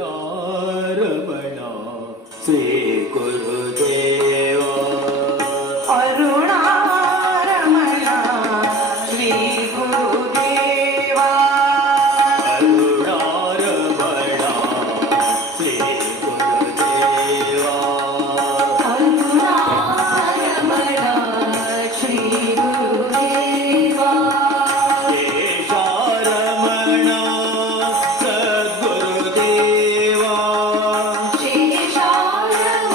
रमणा श्री गुरुदेवा अरुणा रमणा श्री गुरुदेवा अरुणा रमणा श्री गुरुदेवा अरुणा रमणा श्री गुरुदेवा केशा रमणा सद्गुरुदेवा शेषा रमणा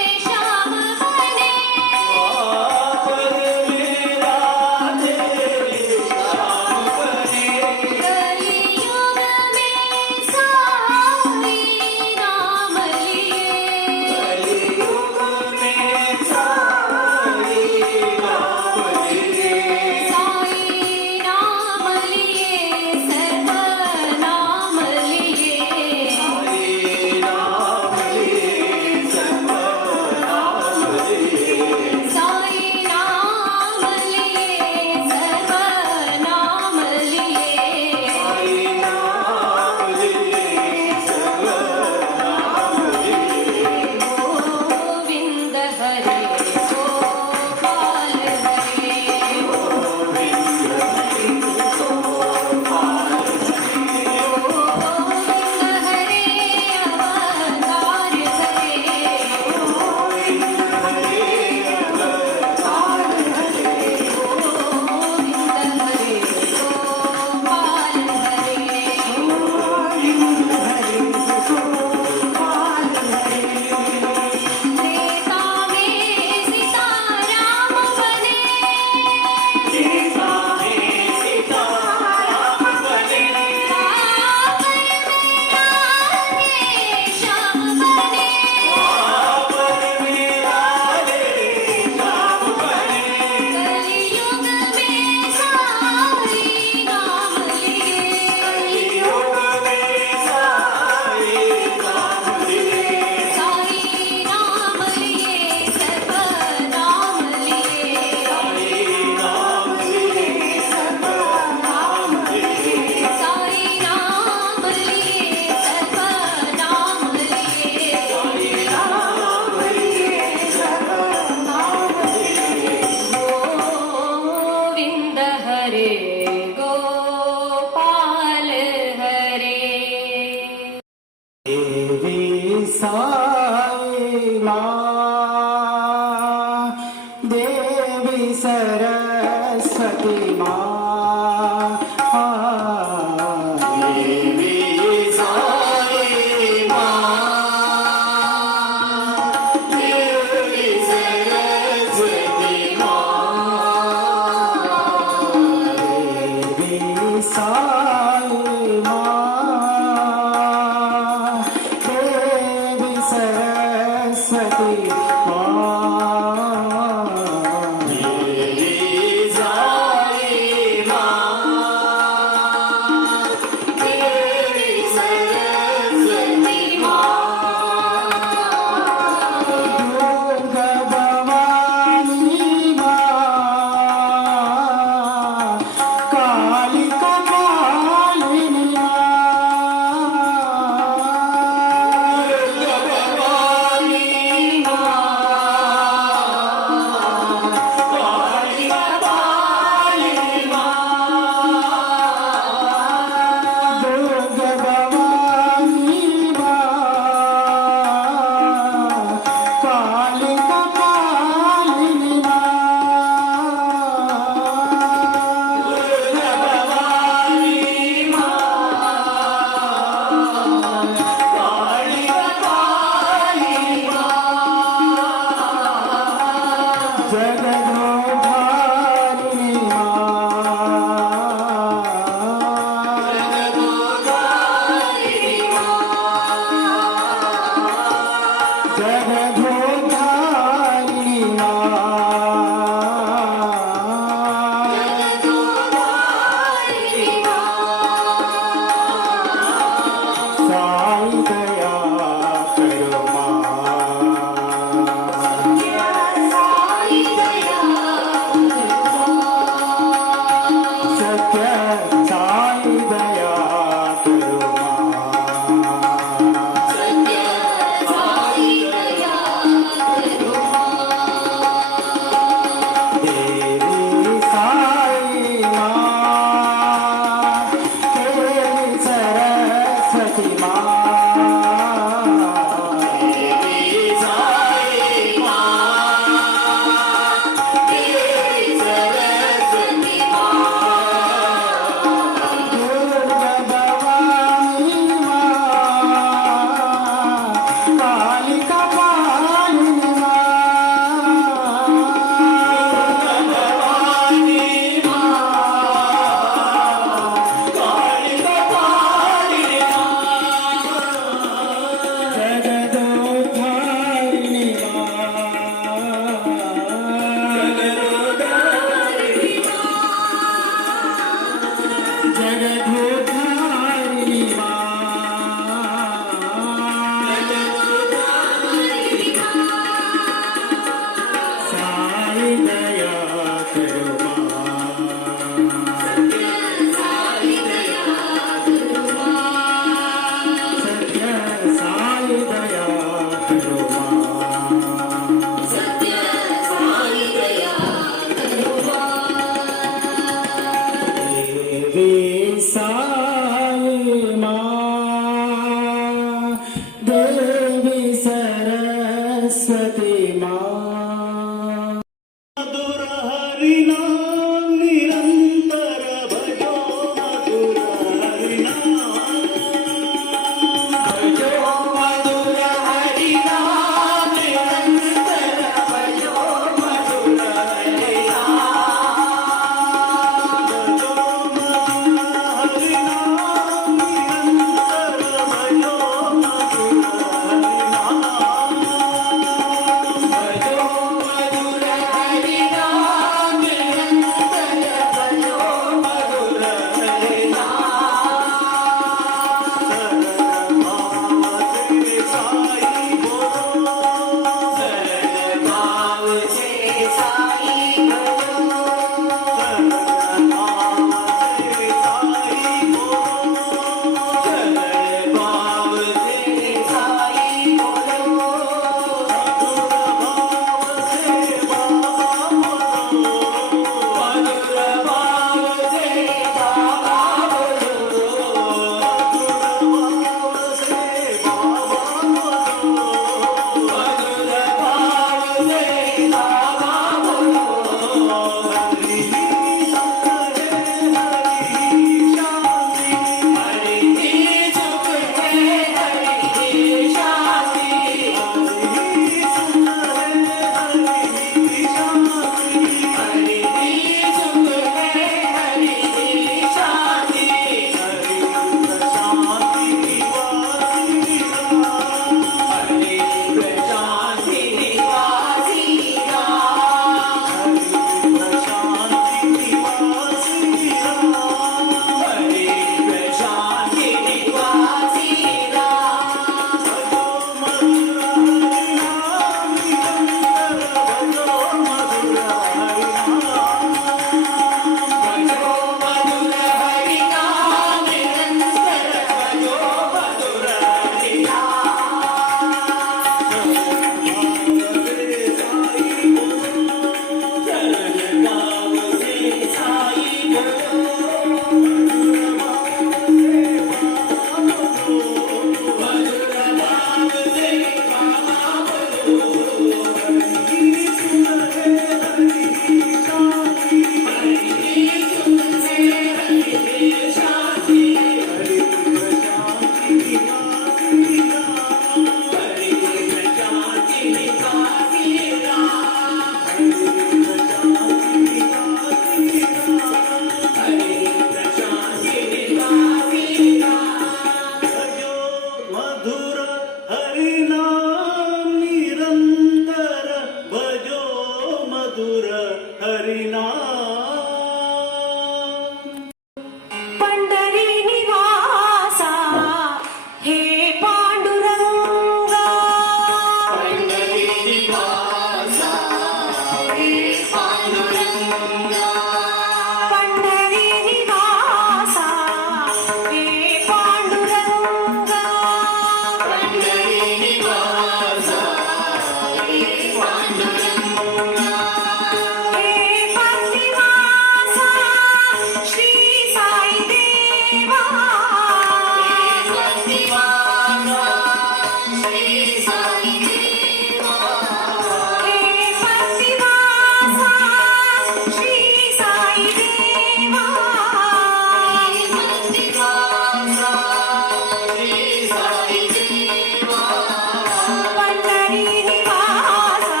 पंढरी निवासा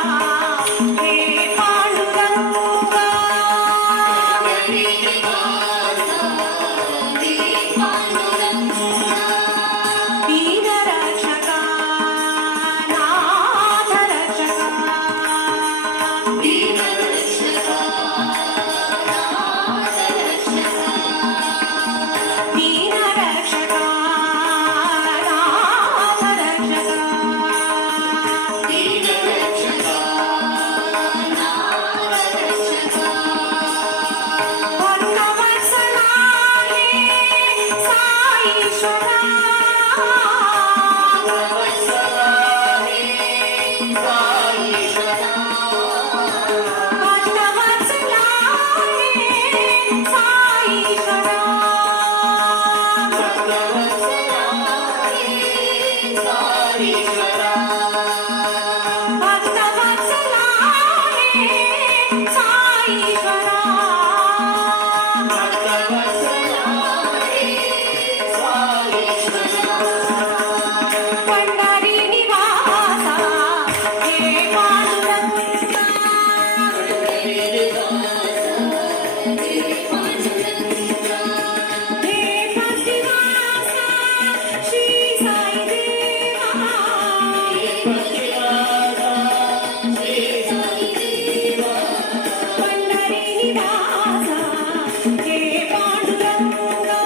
हे पांडुरंगा दीनरक्षका नाथरक्षका दीनरक्षका भक्तवत्सला हे साईश्वरा भक्तवत्सला हे साईश्वरा भक्तवत्सला हे साईश्वरा पंढरी निवासा हे पांडुरंगा हे भक्तिवासा श्री साई देवा पंढरी निवासा हे पांडुरंगा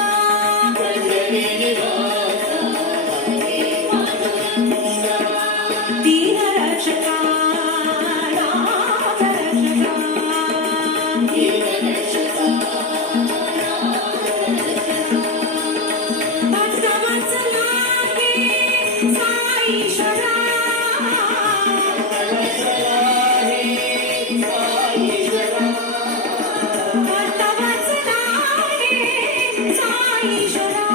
दीनरक्षका नाथरक्षका भक्तवत्सला हे साईश्वरा भक्तवत्सला हे साईश्वरा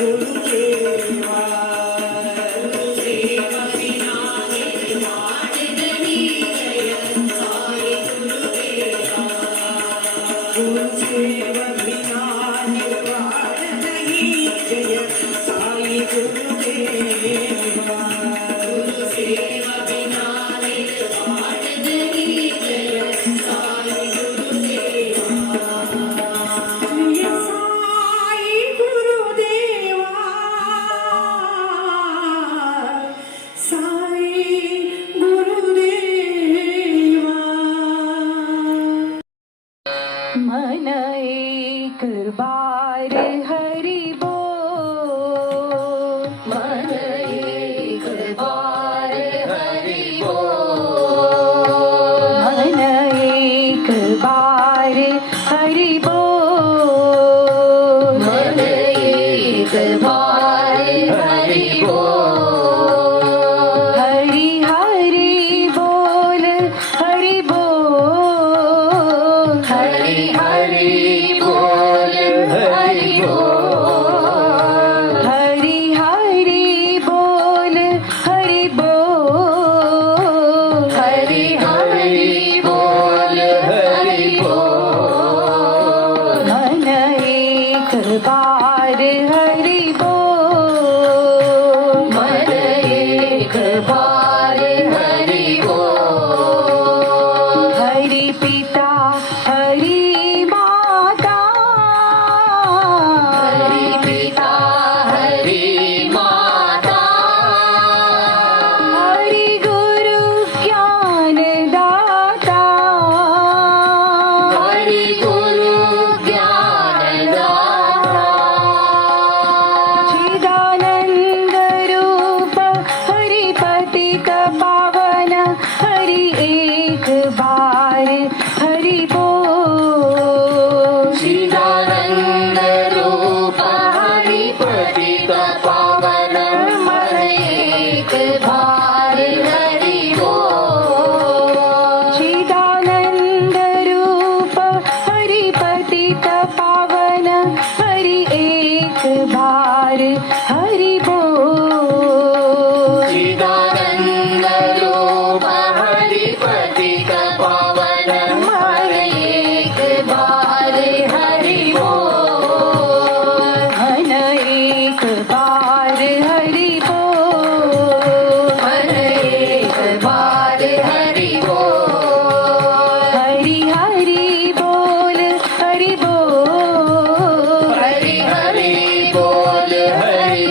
गुरुदेवा सेवा विना निर्वाण नहीं जय साई गुरुदेवा गुरु सेवा बिना निर्वाण नहीं जय साई गुरुदेवा गुरु सेवा बिना निर्वाण नहीं जय साई गुरुदेवा जय साई गुरुदेवा साई गुरुदेवा मन एक बार हरि बोल मन एक बार हरि बोल मन एक बार हरि बोल मन एक बार हरि बोल हरि हरि बोल हरि बोल हरि हरि बोल हरि बोल हरि हरि बोल हरि बोल हरि हरि बोल हरि बोल मन एक बार हरि बोल मन एक बार हरि बोल हरि पिता हरि माता हरि पिता हरि माता हरि गुरु ज्ञान दाता हरि गुरु ज्ञान दाता चिदानंद रूप हरि पतित पावन हरि एक बार हरि बोल चिदानंद रूप हरि पतित पावन मन एक बार हरि बोल चिदानंद रूप हरि पतित पावन हरि एक बार हरि बोल चिदानंद रूप हरि पतित पावन मन एक बार हरि बोल मन एक बार हरि बोल मन एक बार हरि बोल हरि हरि बोल हरि बोल हरि हरि बोल हरि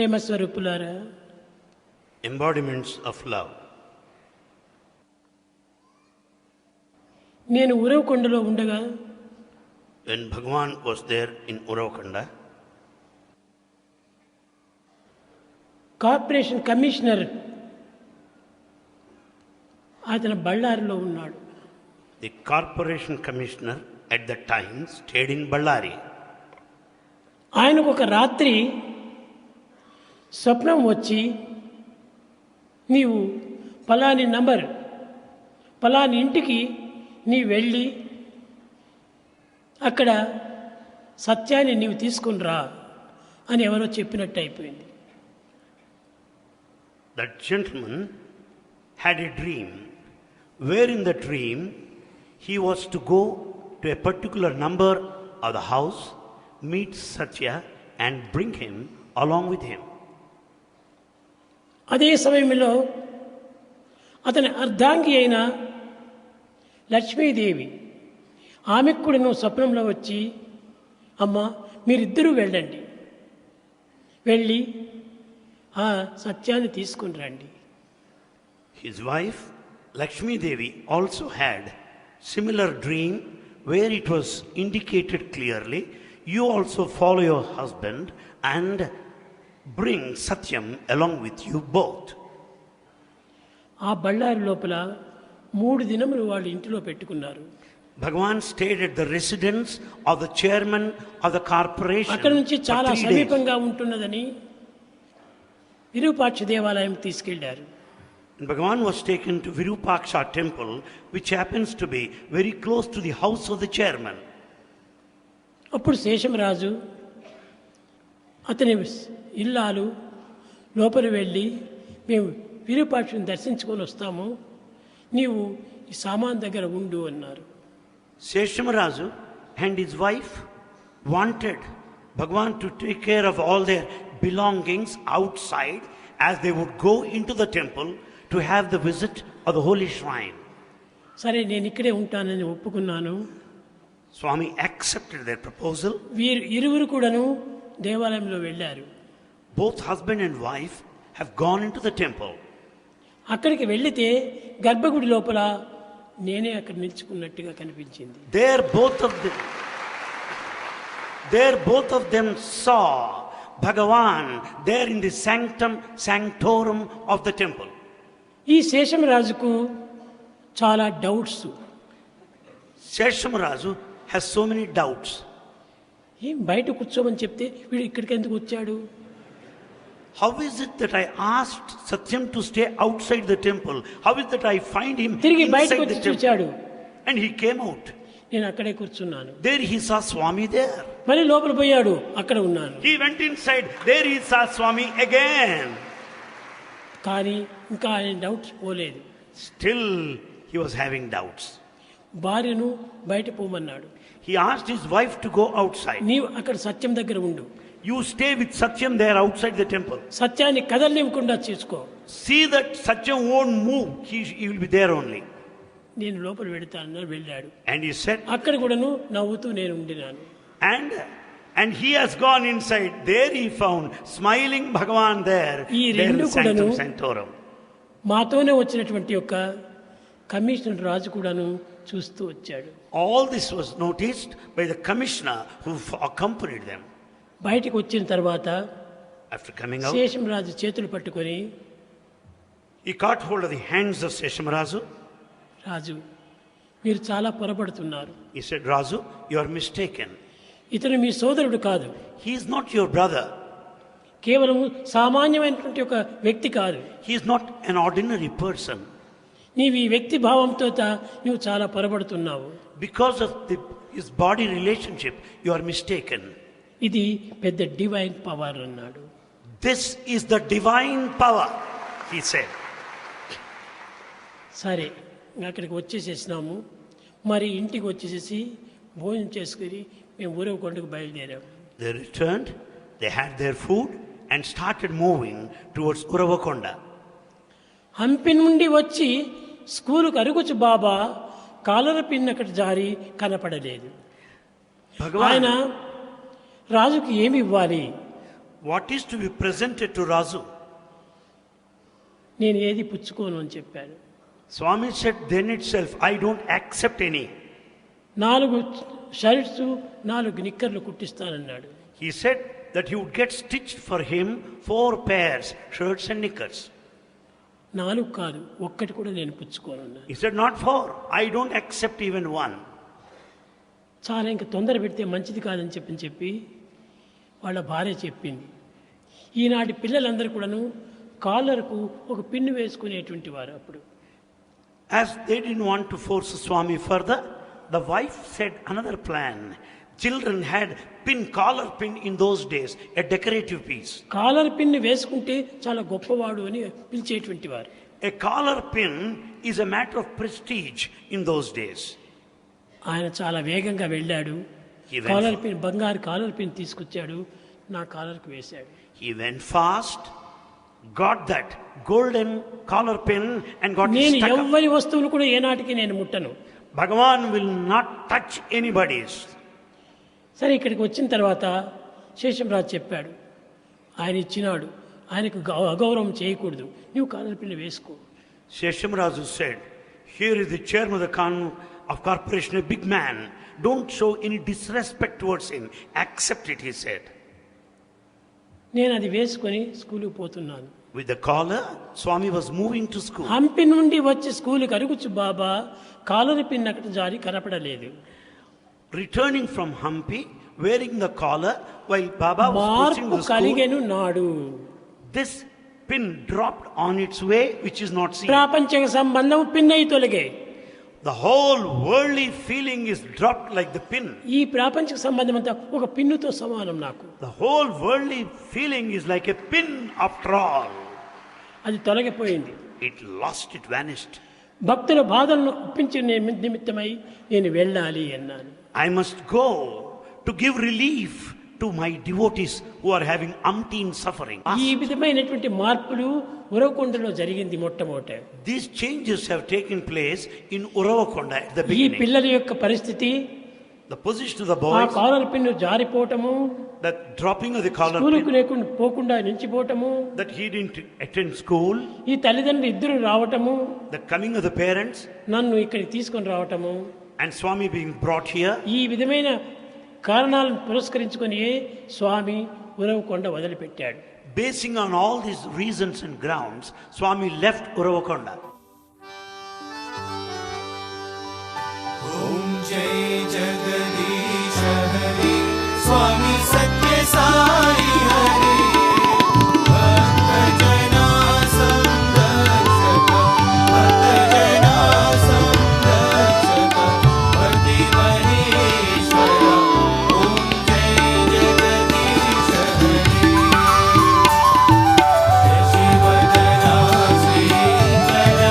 ప్రేమ స్వరూపులారా, embodiments of love. నేను ఉరవకొండలో ఉండగా When Bhagavan was there in Uravakanda, corporation commissioner అతను బళ్ళారిలో ఉన్నాడు. the corporation commissioner at that time stayed in Ballari. ఆయనకు ఒక రాత్రి స్వప్నం వచ్చి, నీవు పలాని నంబర్ పలాని ఇంటికి నీ వెళ్ళి అక్కడ సత్యాన్ని నీవు తీసుకుని రా అని ఎవరో చెప్పినట్టు అయిపోయింది. That gentleman had a dream, where in the dream he was to go to a particular number of the house, meet Satya and bring him along with him. అదే సమయంలో అతని అర్ధాంగి అయిన లక్ష్మీదేవి ఆమెకు కూడా నువ్వు స్వప్నంలో వచ్చి, అమ్మ మీరిద్దరూ వెళ్ళండి, వెళ్ళి ఆ సత్యాన్ని తీసుకుని రండి. His wife Lakshmi Devi also had similar dream where it was indicated clearly, you also follow your husband and bring Satyam along with you both. ఆ బళ్ళారి లోపల 3 దినములు వాళ్ళు ఇంటిలో పెట్టుకున్నారు. Bhagavan stayed at the residence of the chairman of the corporation అక్కడ నుంచి for చాలా 3 days. సమీపంగా ఉంటున్నదని విరూపాక్ష దేవాలయం తీసుకెళ్లారు. And Bhagavan was taken to Virupaksha temple, which happens to be very close to the house of the chairman. అప్పుడు శేషమరాజు అతని ఇల్లాలు లోపల వెళ్ళి, మేము విరూపాక్షని దర్శించుకొని వస్తాము, నీవు ఈ సామాన్ దగ్గర ఉండు అన్నారు. Seshamarazu and his wife wanted Bhagavan to take care of all their belongings outside as they would go into the temple to have the visit of the holy shrine. సరే నేను ఇక్కడే ఉంటానని ఒప్పుకున్నాను. Swami accepted their proposal. వీరు ఇరువురు కూడాను దేవాలయంలో వెళ్ళారు. Both husband and wife have gone into the temple. అక్కడికి వెళితే గర్భగుడి లోపల నేనే అక్కడ నిల్చుకున్నట్టుగా కనిపించింది. There both of them saw Bhagavan there in the sanctorum of the temple. ఈ శేషమరాజుకు చాలా doubts. Seshamarazu has so many doubts. ఏం బయట కూర్చోమని చెప్తే వీడు ఇక్కడికి ఎందుకు వచ్చాడు? How is it that I asked Satyam to stay outside the temple? How is it that I find him తిరిగి బయటకు inside వచ్చి the temple? చూచాడు. And he came out. నేను అక్కడే కూర్చున్నాను. There he saw Swami there. మళ్ళీ లోపల పోయాడు, అక్కడ ఉన్నాను. He went inside. There he saw Swami again. కానీ ఇంకా ఆయన డౌట్స్ పోలేదు. Still he was having doubts. భార్యను బయట పోమన్నాడు. He asked his wife to go outside. నీవు అక్కడ సత్యం దగ్గర ఉండు, You stay with Satyam there outside the temple. సత్యాన్ని కదలనివ్వకుండా చూసుకో. See that Satyam won't move. He will be there only. నేను లోపల వెళతానని వెళ్ళాడు. And he said, అక్కడ కూడాను నవ్వుతూ నేను ఉండినాను. and he has gone inside. There he found smiling Bhagavan there. ఈ There రెండు in Sanctum కూడాను Sanctorum. మాతోనే వచ్చినటువంటి యొక్క కమిషనర్ రాజు కూడాను చూస్తూ వచ్చాడు. All this was noticed by the commissioner who accompanied them. బయటికి వచ్చిన తర్వాత After coming out, శేషం రాజు చేతులు పట్టుకొని, he caught hold of the hands of Seshamarazu. రాజు మీరు చాలా పొరపడుతున్నారు. He said, Razu, you are mistaken. ఇతను మీ సోదరుడు కాదు, He is not your brother. కేవలం సామాన్యమైనటువంటి ఒక వ్యక్తి కాదు. He is not an ordinary person. నీవు ఈ వ్యక్తి భావంతో నువ్వు చాలా పొరపడుతున్నావు. Because of his body relationship, you are mistaken. ఇది పెద్ద డివైన్ పవర్ అన్నాడు. This is the divine power, he said. సరే అక్కడికి వచ్చేసేసినాము. మరి ఇంటికి వచ్చేసేసి భోజనం చేసుకుని మేము ఊరవకొండకు బయలుదేరాము. They returned, they had their food and started moving towards Uravakonda. Hampi నుండి వచ్చి స్కూలుకు అరుగుచు బాబా కాలర పిన్ అక్కడ జారి కనపడలేదు. ఆయన Bhagavan, రాజుకి ఏమి ఇవ్వాలి? What is to be presented to Razu? నేను ఏది పుచ్చుకోను అని చెప్పాను. Swami said then itself, I don't accept any. 4 షర్ట్స్ 4 నిక్కర్లు కుట్టిస్తానన్నాడు. He said that he would get stitched for him 4 pairs, shirts and knickers. 4 కాదు, ఒక్కటి కూడా నేను పుచ్చుకోను అన్నాడు. He said not 4, I don't accept even one. చాలా ఇంకా తొందర పెడితే మంచిది కాదని చెప్పి వాళ్ళ భార్య చెప్పింది. ఈనాటి పిల్లలందరూ కూడాను కాలర్కు ఒక పిన్ను వేసుకునేటువంటి వారు. అప్పుడు As they didn't want to force Swami further, the wife said another plan. Children had collar pin in those days, a decorative piece. Caller pin వేసుకుంటే చాలా గొప్పవాడు అని పిలిచేటువంటి వారు. A collar pin is a matter of prestige in those days. ఆయన చాలా వేగంగా వెళ్ళాడు. He went కాలర్ పిన్, బంగారు కాలర్ పిన్ తీసుకొచ్చాడు, నా కాలర్కి వేశాడు. He went fast, got that golden collar pin and got it నేను stuck up. ఎవ్వరి వస్తువులు కూడా ఏనాటికి నేను ముట్టను. Bhagavan will not touch anybody's. సరే, ఇక్కడికి వచ్చిన తర్వాత శేషంరాజు చెప్పాడు, ఆయన ఇచ్చినాడు, ఆయనకు అగౌరవం చేయకూడదు, నువ్వు కాలర్ పిన్ వేసుకో. Sheshamrazu said, here is the chairman of corporation, a big man. Don't show any disrespect towards him. Accept it, he said. నేను అది వేసుకొని స్కూల్కి పోతున్నాను. With the collar, Swami was moving to school. Hampi నుండి వచ్చి స్కూల్కి అరుగుచ్చు బాబా కాలర్ పిన్ అక్కడ జారి కనపడలేదు. Returning from Hampi, wearing the collar, while Baba was pushing మార్పు the school, కలిగెను నాడు. this pin dropped on its way, which is not seen. ప్రాపంచిక సంబంధం పిన్ అయి తొలగే. The whole worldly feeling is dropped like the pin. ఈ ప్రాపంచిక సంబంధం అంతా ఒక పిన్నుతో సమానం నాకు. The whole worldly feeling is like a pin after all. అది తొలగిపోయింది. It lost, it vanished. భక్తుల బాధలను ఒప్పించే నిమిత్తమై నేను వెళ్ళాలి అన్నాను. I must go to give relief to my devotees who are having umpteen suffering. ఈ విధమైనటువంటి మార్పులు ఉరవకొండలో జరిగింది మొట్టమొదట. These changes have taken place in Uravakonda at the ఈ beginning. పిల్లల యొక్క పరిస్థితి, The position of the ఆ boys, కాలర్ పిన్ను జారిపోవటము, the dropping of the collar స్కూలుకు pin, లేకుండా పోకుండా నిలిచిపోవటము, that he didn't attend school, ఈ తల్లిదండ్రులు ఇద్దరు రావటము, the coming of the parents, నన్ను ఇక్కడికి తీసుకొని రావటము, and Swami being brought here. ఈ విధమైన కారణాలను పురస్కరించుకొని స్వామి ఉరవకొండ వదిలిపెట్టాడు. Basing on all these reasons and grounds, Swami left Uravakonda. Om Jai Jagadish Hari Swami Satya Sai Hari Bhakta Jana Samrakshaka Bhakta Jana Samrakshaka Bhakti Maheshwara Om Jai Jagadish Hari Shivadana Sri Kara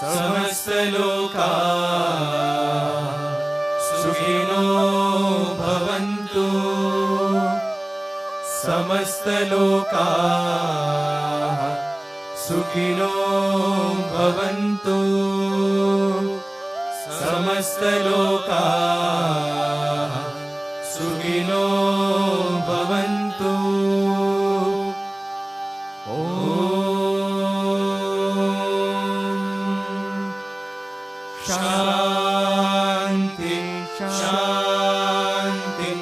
समस्तलोकाः सुखिनो भवन्तु समस्तलोकाः सुखिनो भवन्तु समस्तलोकाः सुखिनो भवन्तु ॐ शान्ति शान्ति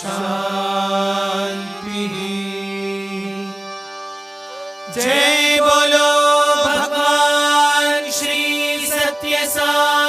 शान्तिः जय बोलो भगवान श्री सत्य साई